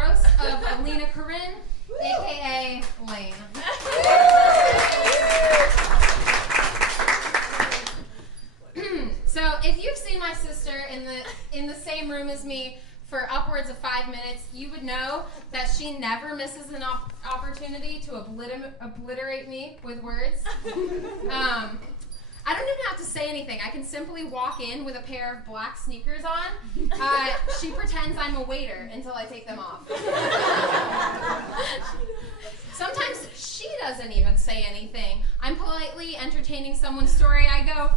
roast of Alena Corinne, aka Laine. So if you've seen my sister in the same room as me for upwards of 5 minutes, you would know that she never misses an opportunity to obliterate me with words. I don't even have to say anything. I can simply walk in with a pair of black sneakers on. She pretends I'm a waiter until I take them off. Sometimes she doesn't even say anything. I'm politely entertaining someone's story. I go,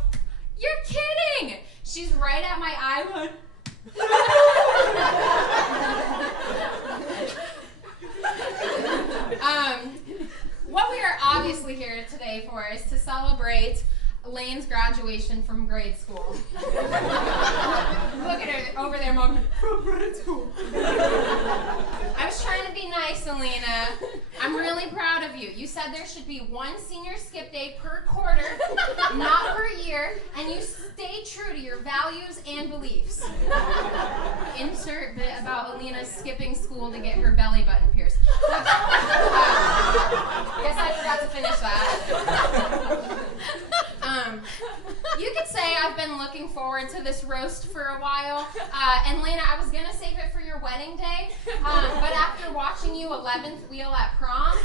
"You're kidding!" She's right at my eye line. What we are obviously here today for is to celebrate Laine's graduation from grade school. Look at her over there, Mom. From grade school. I was trying to be nice, Alena. I'm really proud of you. You said there should be one senior skip day per quarter, not per year, and you stay true to your values and beliefs. Insert bit about Alena skipping school to get her belly button pierced. Guess I forgot to finish that. You could say I've been looking forward to this roast for a while. And Laine, I was going to save it for your wedding day. But after watching you 11th wheel at prom...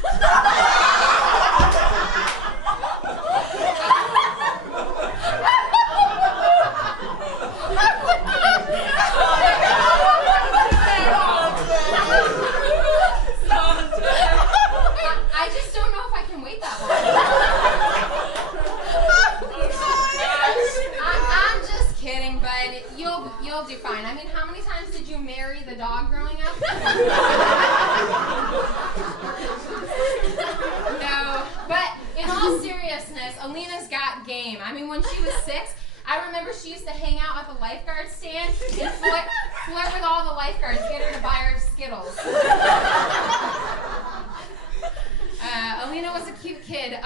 I just don't know if I can wait that long. I'm just kidding, but you'll do fine. I mean, how many times did you marry the dog growing up? No, but in all seriousness, Alena's got game. I mean, when she was 6, I remember she used to hang out at the lifeguard stand and flirt with all the lifeguards, get her to buy her Skittles. Alena was a cute kid.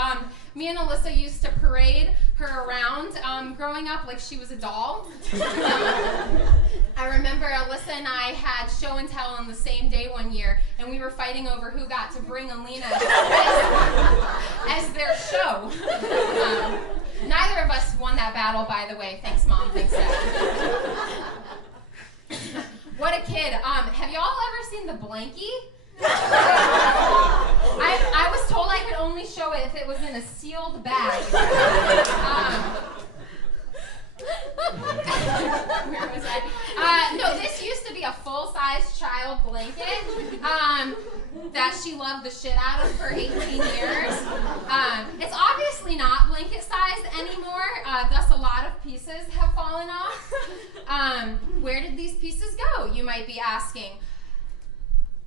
Me and Alyssa used to parade her around growing up like she was a doll. I remember Alyssa and I had show and tell on the same day one year, and we were fighting over who got to bring Alena as their show. Neither of us won that battle, by the way. Thanks, Mom. Thanks, Dad. What a kid. Have y'all ever seen The Blankie? I was told I could only show it if it was in a sealed bag. Where was I? No, this used to be a full-size child blanket that she loved the shit out of for 18 years. It's obviously not blanket-sized anymore, thus a lot of pieces have fallen off. Where did these pieces go, you might be asking?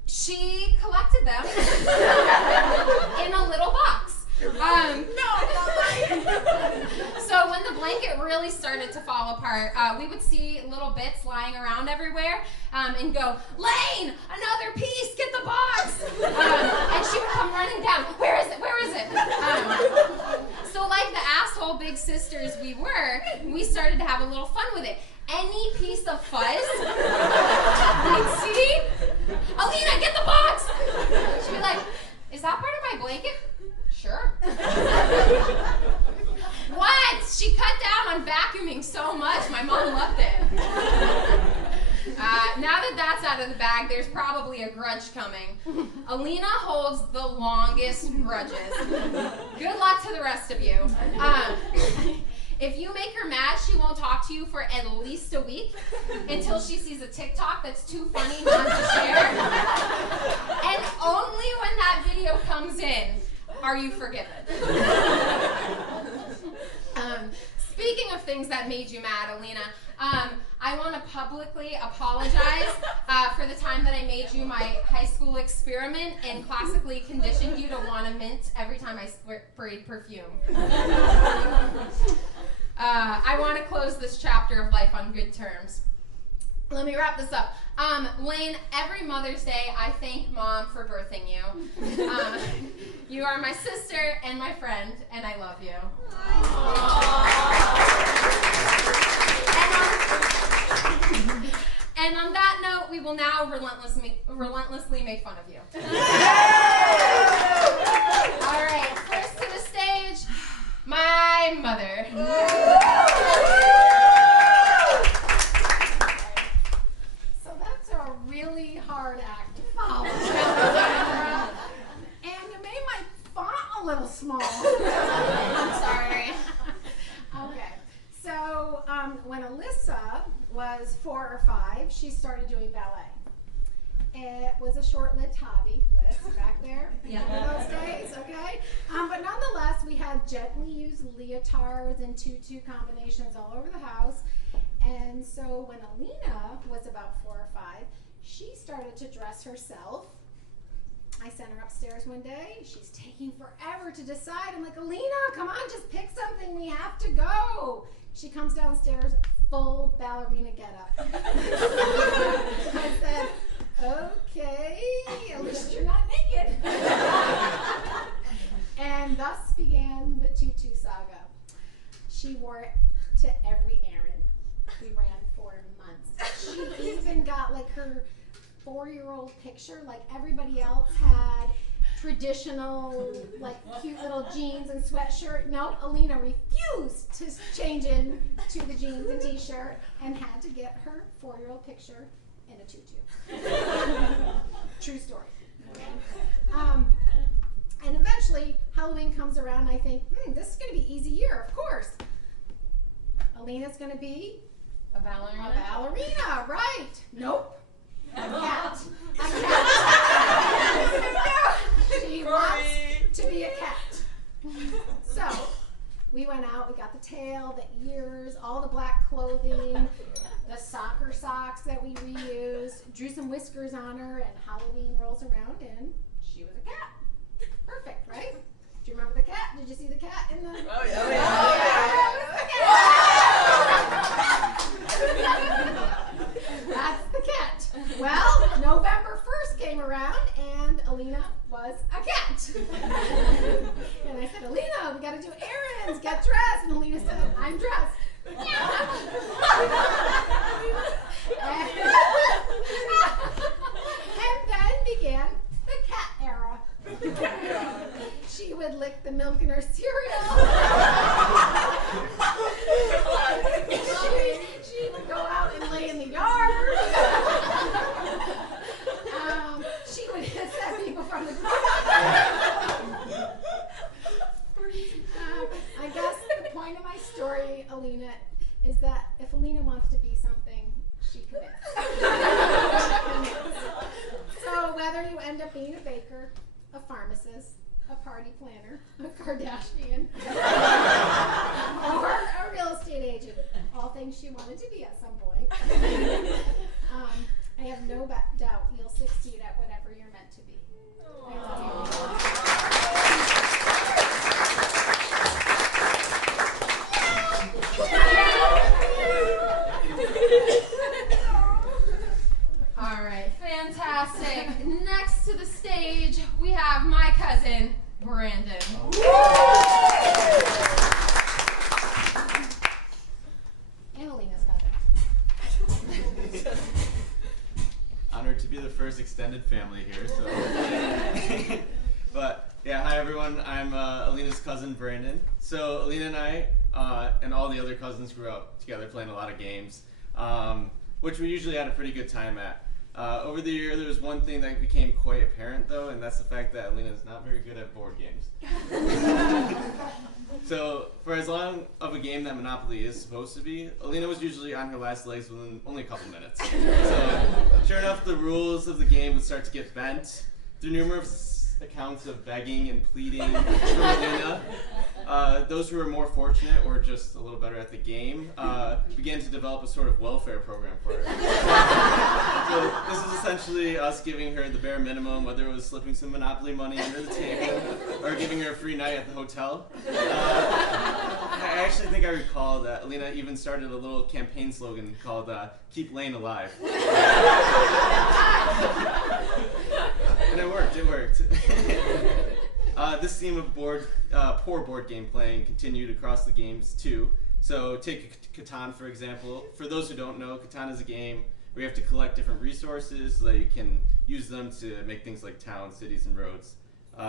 She collected them in a little box. So when the blanket really started to fall apart, we would see little bits lying around everywhere and go, "Laine, another piece, get the box!" And she would come running down, "Where is it? Where is it?" So like the asshole big sisters we were, we started to have a little fun with it. Any piece of fuzz we'd see, "Alena, get the box!" She'd be like, "Is that part of my blanket?" "Sure." What? She cut down on vacuuming so much. My mom loved it. Now that that's out of the bag, there's probably a grudge coming. Alena holds the longest grudges. Good luck to the rest of you. If you make her mad, she won't talk to you for at least a week until she sees a TikTok that's too funny not to share. And only when that video comes in are you forgiven. Speaking of things that made you mad, Alena, I want to publicly apologize for the time that I made you my high school experiment and classically conditioned you to want to mint every time I sprayed perfume. I want to close this chapter of life on good terms. Let me wrap this up. Laine, every Mother's Day, I thank Mom for birthing you. You are my sister and my friend, and I love you. And on that note, we will now relentlessly make fun of you. All right, first to the stage, my mother. So that's a really hard act to follow. And you made my font a little small. I'm sorry. Okay, so when Alyssa was 4 or 5, she started doing ballet. It was a short-lived hobby, Liz, back there in those days, okay? But nonetheless, we had gently used leotards and tutu combinations all over the house. And so when Alena was about 4 or 5, she started to dress herself. I sent her upstairs one day. She's taking forever to decide. I'm like, Alena, come on, just pick something. We have to go. She comes downstairs, full ballerina getup. I said, okay, at least you're not naked. And thus began the tutu saga. She wore it to every errand. We ran for months. She even got like her 4-year-old picture, like everybody else had traditional, like cute little jeans and sweatshirt. No, Alena refused to change into the jeans and t-shirt and had to get her 4-year-old picture in a tutu. True story. And eventually, Halloween comes around and I think, this is going to be easy year, of course. Alena's going to be A ballerina? a ballerina, right. Nope. A cat. A cat. She wants to be a cat. So, we went out, we got the tail, the ears, all the black clothing, the soccer socks that we reused, drew some whiskers on her, and Halloween rolls around and she was a cat. Perfect, right? Do you remember the cat? Did you see the cat in the... Oh, yeah. That's the cat. Well, November 1st came around and Alena was a cat. And I said, Alena, we gotta do errands, get dressed. And Alena said, I'm dressed. And then began the cat era. She would lick the milk in her cereal. She would go out and lay in the yard. She would hiss at people from the I guess the point of my story, Alena, is that if Alena wants to be something, she commits. So whether you end up being a baker, a pharmacist, a party planner, a Kardashian, or a real estate agent, all things she wanted to be at some point, I have no doubt you'll succeed at whatever you're meant to be. I love All right, fantastic. Next to the stage, we have my cousin, Brandon. And Alena's cousin. Honored to be the first extended family here. So, but yeah, hi everyone. I'm Alena's cousin Brandon. So Alena and I and all the other cousins grew up together playing a lot of games, which we usually had a pretty good time at. Over the year, there was one thing that became quite apparent, though, and that's the fact that Alena is not very good at board games. So, for as long of a game that Monopoly is supposed to be, Alena was usually on her last legs within only a couple minutes. So, sure enough, the rules of the game would start to get bent through numerous accounts of begging and pleading from Alena. Those who were more fortunate or just a little better at the game began to develop a sort of welfare program for her. So this is essentially us giving her the bare minimum, whether it was slipping some Monopoly money under the table or giving her a free night at the hotel. I actually think I recall that Alena even started a little campaign slogan called Keep Laine Alive. And it worked. This theme of poor board game playing continued across the games too. So take Catan for example. For those who don't know, Catan is a game where you have to collect different resources so that you can use them to make things like towns, cities, and roads.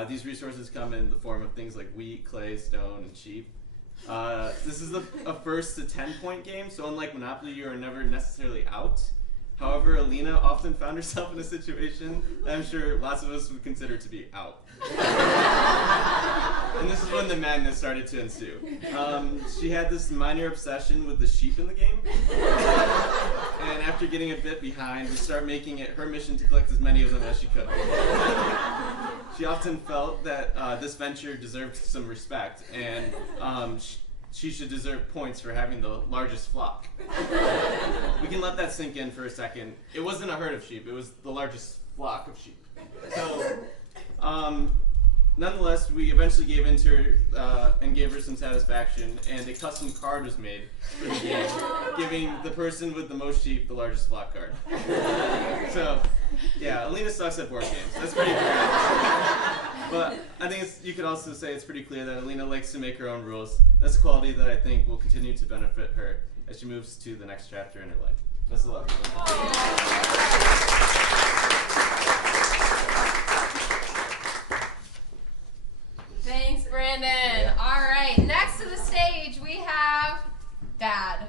These resources come in the form of things like wheat, clay, stone, and sheep. This is a first to 10-point game, so unlike Monopoly, you are never necessarily out. However, Alena often found herself in a situation that I'm sure lots of us would consider to be out. And this is when the madness started to ensue. She had this minor obsession with the sheep in the game. And after getting a bit behind, would start making it her mission to collect as many of them as she could. She often felt that this venture deserved some respect, and she should deserve points for having the largest flock. We can let that sink in for a second. It wasn't a herd of sheep, it was the largest flock of sheep. So, nonetheless, we eventually gave in to her and gave her some satisfaction, and a custom card was made for the game, giving the person with the most sheep the largest flock card. So, yeah, Alena sucks at board games. That's pretty clear. But I think you could also say it's pretty clear that Alena likes to make her own rules. That's a quality that I think will continue to benefit her as she moves to the next chapter in her life. Best of luck. Thanks, Brandon. All right, next to the stage we have Dad.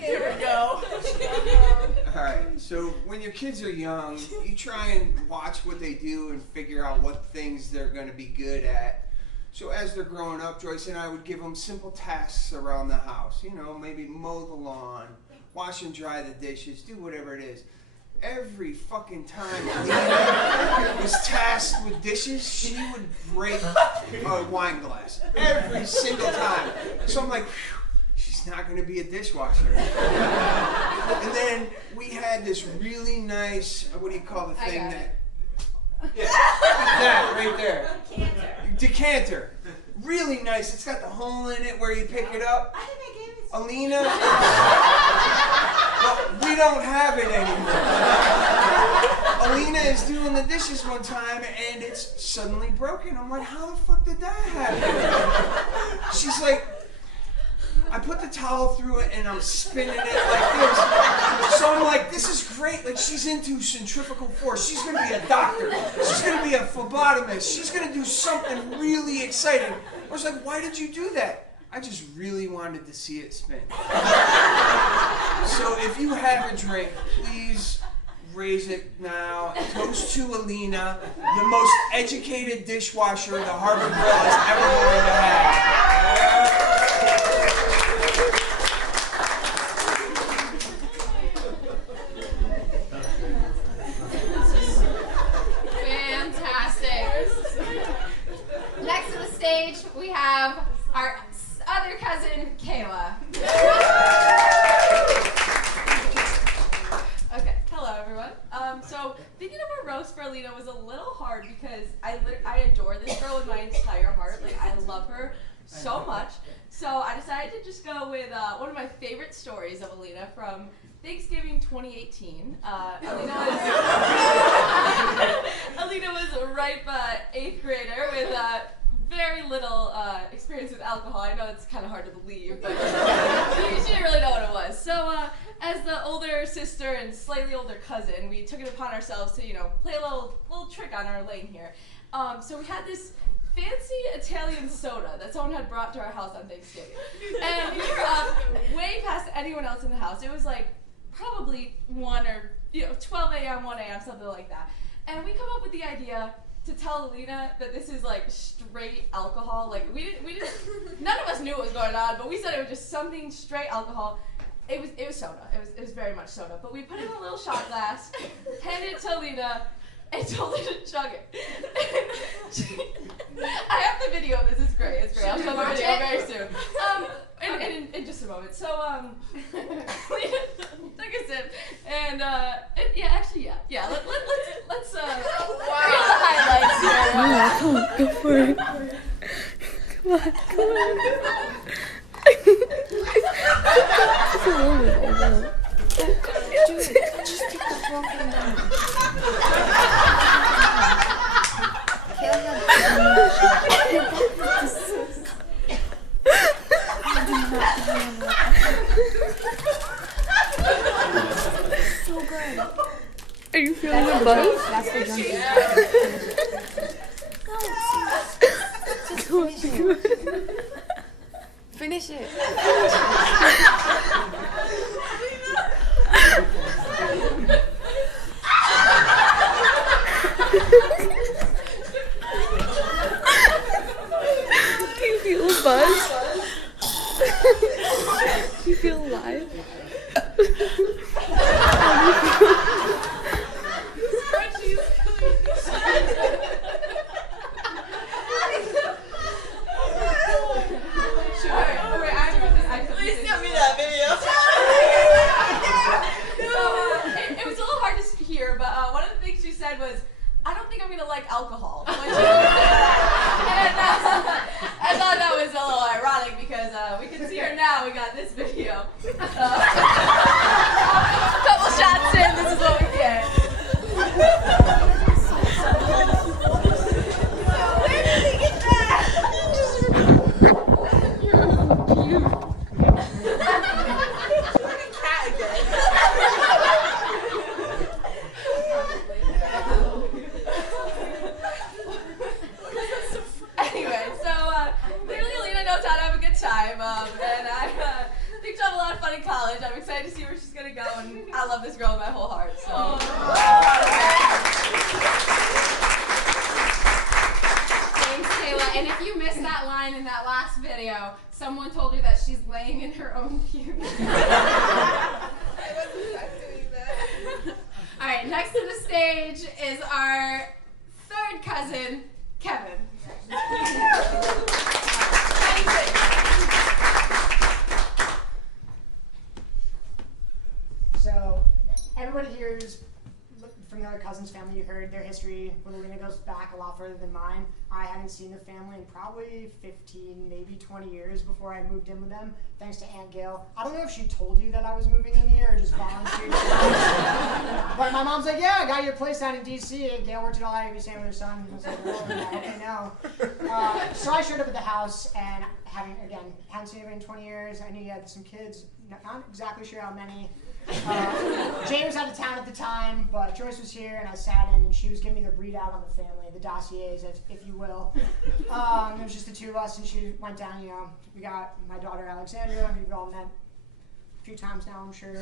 Here we go. Alright, so when your kids are young, you try and watch what they do and figure out what things they're going to be good at. So as they're growing up, Joyce and I would give them simple tasks around the house. You know, maybe mow the lawn, wash and dry the dishes, do whatever it is. Every fucking time Alena was tasked with dishes, she would break a wine glass. Every single time. So I'm like, phew, she's not going to be a dishwasher. And then we had this really nice, what do you call the thing that... Yeah, that right there. Decanter. Really nice. It's got the hole in it where you pick it up. I think I gave it to Alena, well, we don't have it anymore. Alena is doing the dishes one time and it's suddenly broken. I'm like, how the fuck did that happen? She's like, I put the towel through it and I'm spinning it like this. So I'm like, this is great. Like, she's into centrifugal force. She's gonna be a doctor. She's gonna be a phlebotomist. She's gonna do something really exciting. I was like, why did you do that? I just really wanted to see it spin. So if you have a drink, please raise it now and toast to Alena, the most educated dishwasher the Harvard Girl has ever going to have. Fantastic. Next to the stage, we have our other cousin, Kayla. Okay, hello everyone. So thinking of a roast for Alena was a little hard because I adore this girl with my entire heart. Like, I love her so much. So I decided to just go with one of my favorite stories of Alena from Thanksgiving 2018. Alena was a ripe 8th grader with very little experience with alcohol. I know it's kind of hard to believe, but she didn't really know what it was. So as the older sister and slightly older cousin, we took it upon ourselves to, play a little trick on our Laine here. So we had this fancy Italian soda that someone had brought to our house on Thanksgiving. And we were up way past anyone else in the house. It was like probably 12 a.m., 1 a.m., something like that. And we come up with the idea to tell Alena that this is like straight alcohol. Like, we didn't none of us knew what was going on, but we said it was just something straight alcohol. It was soda. It was very much soda. But we put it in a little shot glass, handed it to Alena, and told her to chug it. I have the video of this. It's great. It's great. I'll show the video very soon. In just a moment. So Alena took a sip, and let's reel the highlights here. Come on, go for it. Come on. Just take the whole thing down. Are you feeling the buzz? That's the junkie. Finish it. Do you feel a buzz? Do you feel alive? I don't think I'm gonna like alcohol. When she and I thought that was a little ironic because we can see her now. We got this video. Couple shots in. This is what we get. Where did we get that? Cat again. Anyway, so clearly Alena knows how to have a good time, and I think she'll have a lot of fun in college. I'm excited to see where she's gonna go, and I love this girl with my whole heart. So. Thanks, Kayla. And if you missed that line in that last video, someone told her that she's laying in her own puke. I wasn't doing that. All right, next to the stage is our third cousin, Kevin. So, everybody here is from the other cousins' family. You heard their history with Alena goes back a lot further than mine. I hadn't seen the family in probably 15, maybe 20 years before I moved in with them, thanks to Aunt Gail. I don't know if she told you that I was moving in here or just volunteered. But my mom's like, yeah, I got your place down in D.C. And Gail worked at all IAB Sam with her son. I was like, oh, yeah, okay, no. So I showed up at the house and hadn't seen him in 20 years. I knew he had some kids, not exactly sure how many. Jay was out of town at the time, but Joyce was here, and I sat in, and she was giving me the readout on the family, the dossiers, if you will. It was just the two of us, and she went down, we got my daughter Alexandra, who you've all met a few times now, I'm sure.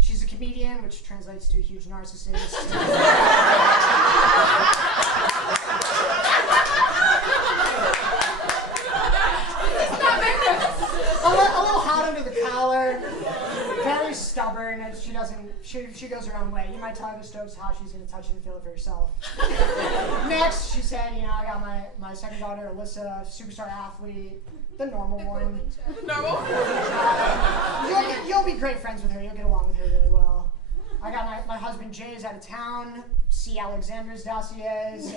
She's a comedian, which translates to a huge narcissist. A little hot under the collar, very stubborn, and she goes her own way. You might tell her the stove's hot, she's gonna touch it and feel it for herself. Next, she said, I got my second daughter, Alyssa, superstar athlete, the normal one. Normal? You'll be great friends with her, you'll get along with her really well. I got my husband Jay's out of town, see Alexandra's dossiers.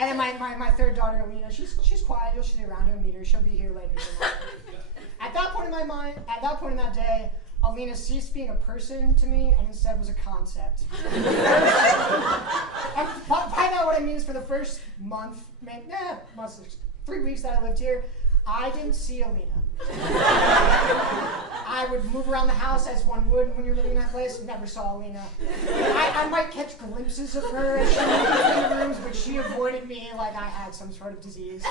And then my third daughter, Alena, she's quiet, you'll see her around, you'll meet her, she'll be here later tonight. At that point in that day, Alena ceased being a person to me and instead was a concept. And by that, what I mean is for the first month, 3 weeks that I lived here, I didn't see Alena. I would move around the house as one would when you're living in that place. Never saw Alena. I might catch glimpses of her as she moved in the rooms, but she avoided me like I had some sort of disease.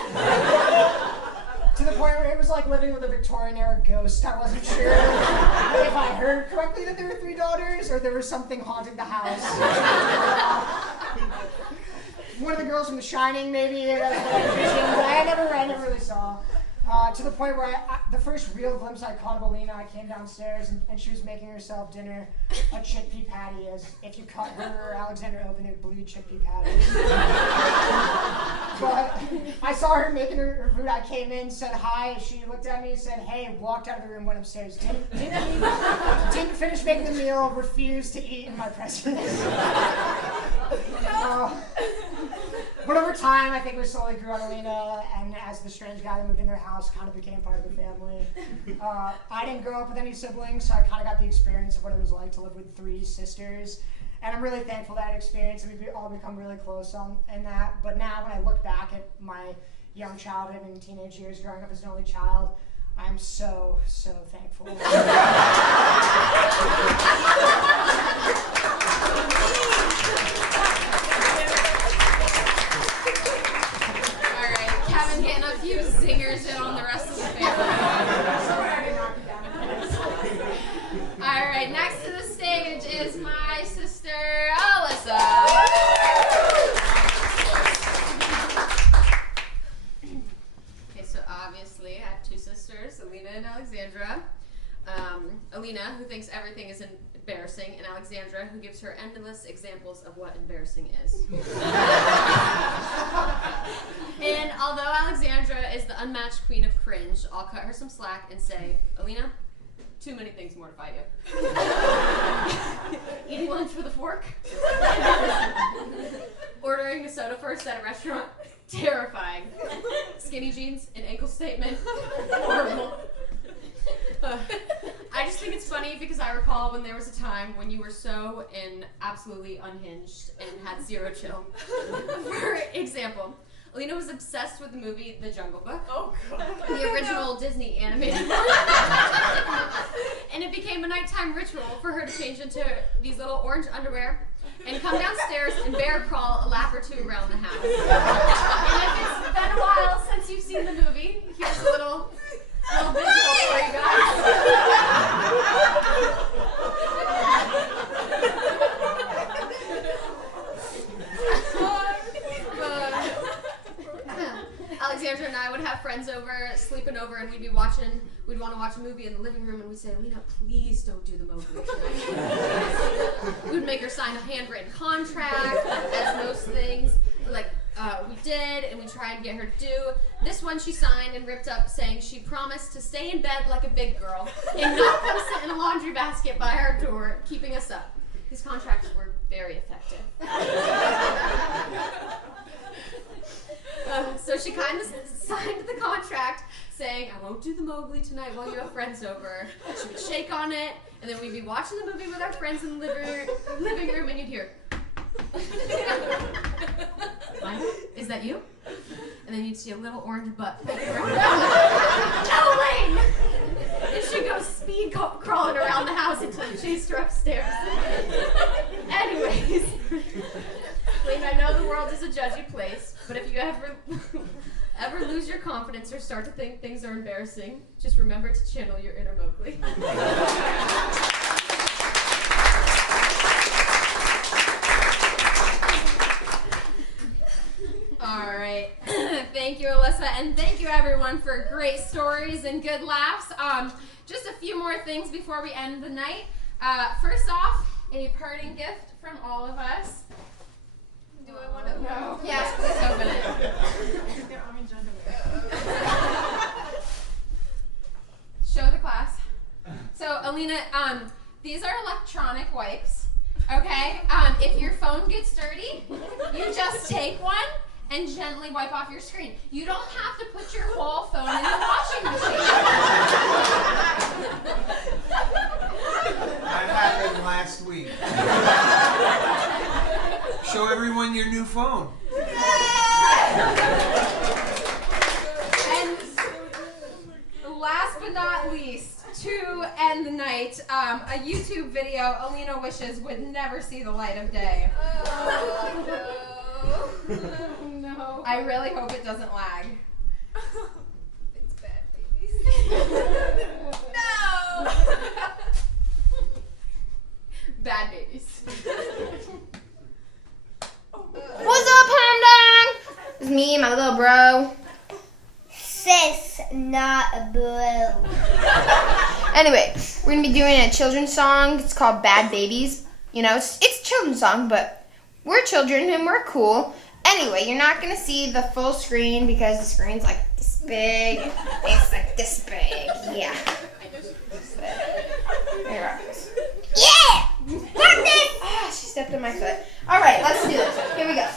To the point where it was like living with a Victorian-era ghost. I wasn't sure if I heard correctly that there were 3 daughters or there was something haunting the house. One of the girls from The Shining, maybe. That's what I envisioned, but I never really saw. To the point where the first real glimpse I caught of Alena, I came downstairs and she was making herself dinner, a chickpea patty, as if you cut her or Alexander open, it would bleed chickpea patties. But I saw her making her food. I came in, said hi. She looked at me and said, hey, walked out of the room, went upstairs. Didn't finish making the meal, refused to eat in my presence. But over time, I think we slowly grew on Alena, and as the strange guy that moved in their house kind of became part of the family. I didn't grow up with any siblings, so I kind of got the experience of what it was like to live with 3 sisters. And I'm really thankful for that experience, and we've all become really close in that. But now when I look back at my young childhood and teenage years growing up as an only child, I'm so thankful. Alright, Kevin getting a few zingers in on the rest of the family. Alright, next to the stage is my sister, Alyssa. Okay, so obviously I have two sisters, Alena and Alexandra. Alena, who thinks everything is embarrassing, and Alexandra, who gives her endless examples of what embarrassing is. And although Alexandra is the unmatched queen of cringe, I'll cut her some slack and say, Alena, too many things mortify you. Eating lunch with a fork? Ordering a soda first at a restaurant? Terrifying. Skinny jeans, an ankle statement? Horrible. I just think it's funny because I recall when there was a time when you were so absolutely unhinged and had zero chill. For example, Alena was obsessed with the movie The Jungle Book. Oh, God. The original Disney animated movie. And it became a nighttime ritual for her to change into these little orange underwear and come downstairs and bear crawl a lap or two around the house. And if it's been a while since you've seen the movie, here's a little visual for you guys. Alexandra and I would have friends over, sleeping over, and we'd want to watch a movie in the living room, and we'd say, Alena, please don't do the Mowgli tonight. We'd make her sign a handwritten contract, as most things, we did, and we tried to get her to do. This one she signed and ripped up saying she promised to stay in bed like a big girl and not come sit in a laundry basket by our door, keeping us up. These contracts were very effective. So she kind of signed the contract saying, I won't do the Mowgli tonight while you have friends over. She would shake on it, and then we'd be watching the movie with our friends in the living room, and you'd hear, is that you? And then you'd see a little orange butt. No, Laine! And she'd go speed crawling around the house until you chased her upstairs. Anyways, Laine, I know the world is a judgy place, but if you ever lose your confidence or start to think things are embarrassing, just remember to channel your inner Mowgli. All right. Thank you, Alyssa, and thank you, everyone, for great stories and good laughs. Just a few more things before we end the night. First off, a parting gift from all of us. Do I want to know? Yes, please open it. Show the class. So, Alena, these are electronic wipes. Okay? If your phone gets dirty, you just take one and gently wipe off your screen. You don't have to put your whole phone in the washing machine. That happened last week. Show everyone your new phone. And last but not least, to end the night, a YouTube video Alena wishes would never see the light of day. Oh, no. No. I really hope it doesn't lag. It's Bad Babies. No! Bad Babies. What's up, Hamdong? It's me and my little bro. Sis, not a bro. Anyway, we're gonna be doing a children's song. It's called Bad Babies. You know, it's a children's song, but we're children and we're cool. Anyway, you're not gonna see the full screen because the screen's like this big. It's like this big. Yeah. Here it goes. Yeah! Got this! Ah, she stepped on my foot. All right, let's do this. Here we go.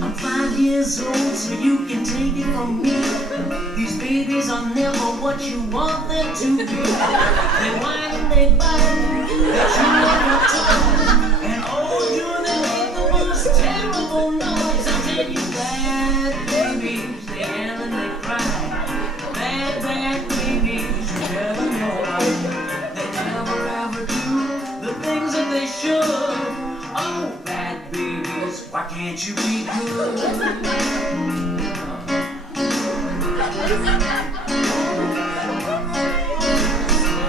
I'm 5 years old, so you can take it from me. These babies are never what you want them to be. They whine and they bite, they chew on your tongue, and oh, do they make the most terrible noise. I tell you, bad babies, they yell and they cry. Bad, bad babies, you never know why. They never ever do the things that they should. Oh, bad babies, why can't you be good?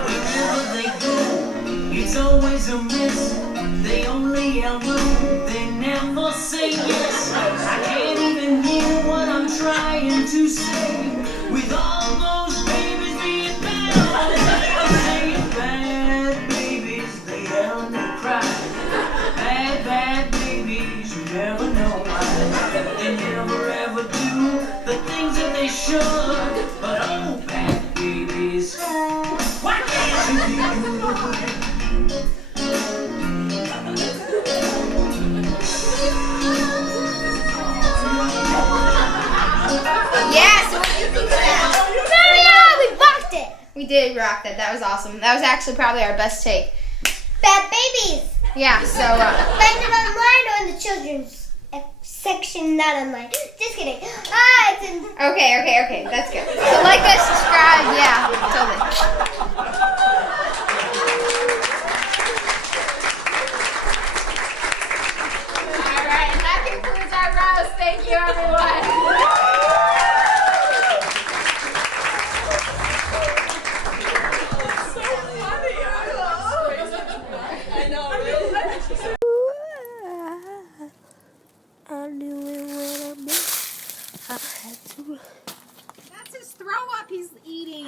Wherever they go, it's always a miss. They only yell no, they never say yes. I can't even hear what I'm trying to say with all those babies being bad all day. I'm saying bad babies, they yell and they cry. Bad, bad babies, you never know why. They never ever do the things that they should. But oh, bad babies, why can't you be good? Yeah, so what do you think of that? Yeah, we rocked it. We did rock that. That was awesome. That was actually probably our best take. Bad babies. Yeah, so. Find it online or in the children's section, not online. Just kidding. Ah, it's in. Okay. That's good. So like us, subscribe. Yeah, totally. All right, and that concludes our roast. Thank you, everyone. That's his throw up he's eating.